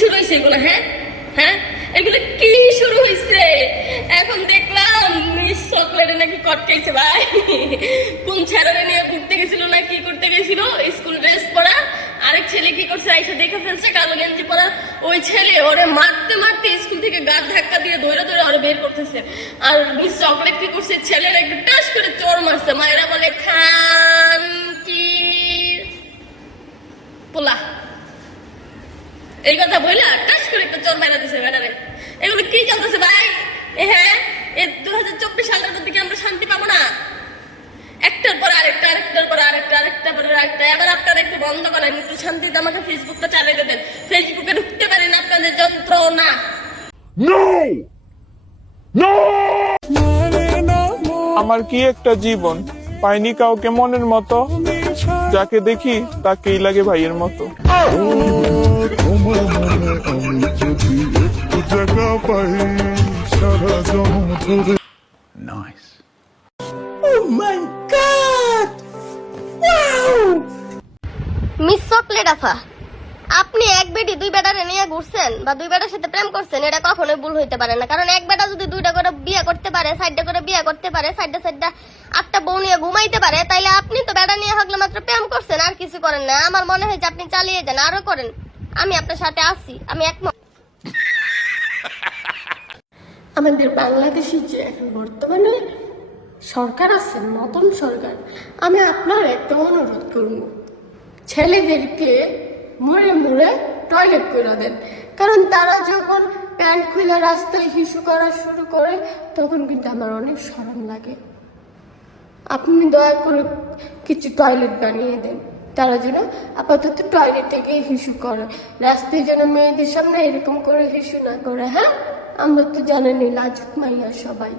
শুরু হয়েছে এগুলো হ্যাঁ? হ্যাঁ? এগুলো কি শুরু হয়েছে? এখন দেখলাম মিস চকলেটে নাকি কটকাইছে ভাই। কোন ছেলেরে নিয়ে ঘুরতে গেছিল না কি করতে গেছিল? স্কুল ড্রেস পরা, আরেক ছেলে কি করছে এসে দেখে ফেলছে, কালো গেঞ্জি পরা ওই ছেলে ওরে মারতে মারতে স্কুল থেকে গা ধাক্কা দিয়ে ধরে ধরে ওরে বের করতেছে। আর মিস চকলেট কি করছে? ছেলের একটু টাস করে চোর মারছে, মায়েরা বলে, খান কি? পোলা। এই কথা বইলা টাস করে একটা চোর মারা দিছে ম্যাডামে। এগুলো কি চলতেছে ভাই? হ্যাঁ এ দু হাজার চব্বিশ সালের দিকে আমরা শান্তি পাবো না? একটার পর আরেকটা, আরেকটার পর আরেকটা আরেকটা পর আরেকটা। এবার আপনারা একটু বন্ধ করেন, একটু শান্তিতে আমাকে ফেসবুকটা চালিয়ে দেবেন। ফেসবুকে ঢুকতে পারেন আপনাদের যন্ত্রণা! আমার কি একটা জীবন পাইনি কাউকে মনের মতো? যাকে দেখি তাকেই লাগে ভাইয়ের মতো। মিস চকলেট আফা আপনি এক বেটি দুই বেটারে নিয়ে ঘুরছেন বা দুই বেটার সাথে প্রেম করছেন এটা কখনোই ভুল হইতে পারে না। কারণ এক বেটা যদি দুইটা করে বিয়ে করতে পারে সাইডটা করে বিয়ে করতে পারে সাইডটা সাইডটা আটটা বউ নিয়ে ঘুমাইতে পারে তাইলে আপনি তো বেটা নিয়ে হগলে মাত্র প্রেম করছেন আর কিছু করেন না। আমার মনে হয় যে আপনি চালিয়ে যান আরও করেন। আমি আপনার সাথে আছি আমি একমত। আমাদের বাংলাদেশে যে এখন বর্তমানে সরকার আছে, নতুন সরকার, আমি আপনার একটা অনুরোধ করব। ছেলেদেরকে মুড়ে মুড়ে টয়লেট করে দেন। কারণ তারা যখন প্যান্ট খুলে রাস্তায় হিসু করা শুরু করে, তখন কিন্তু আমার অনেক শরম লাগে। আপনি দয়া করে কিছু টয়লেট বানিয়ে দেন। তারা যেন আপাতত টয়লেটে গিয়ে হিসু করে। রাস্তায় যেন মেয়েদের সামনে এরকম করে হিসু না করে হ্যাঁ? আমরা তো জানেনি লাজুক মাইয়া সবাই।